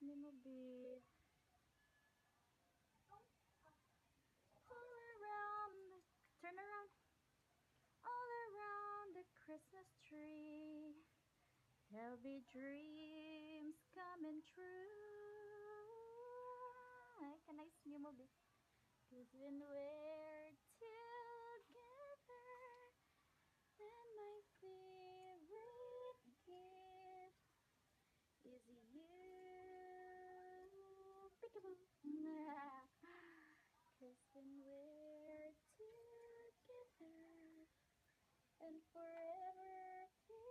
me move. All around, turn around. All around the Christmas tree, there'll be dreams coming true. Ay, can I sing mo, babe? 'Cause when we're together, then my favorite gift is you. Peekaboo. 'Cause when we're together and forever.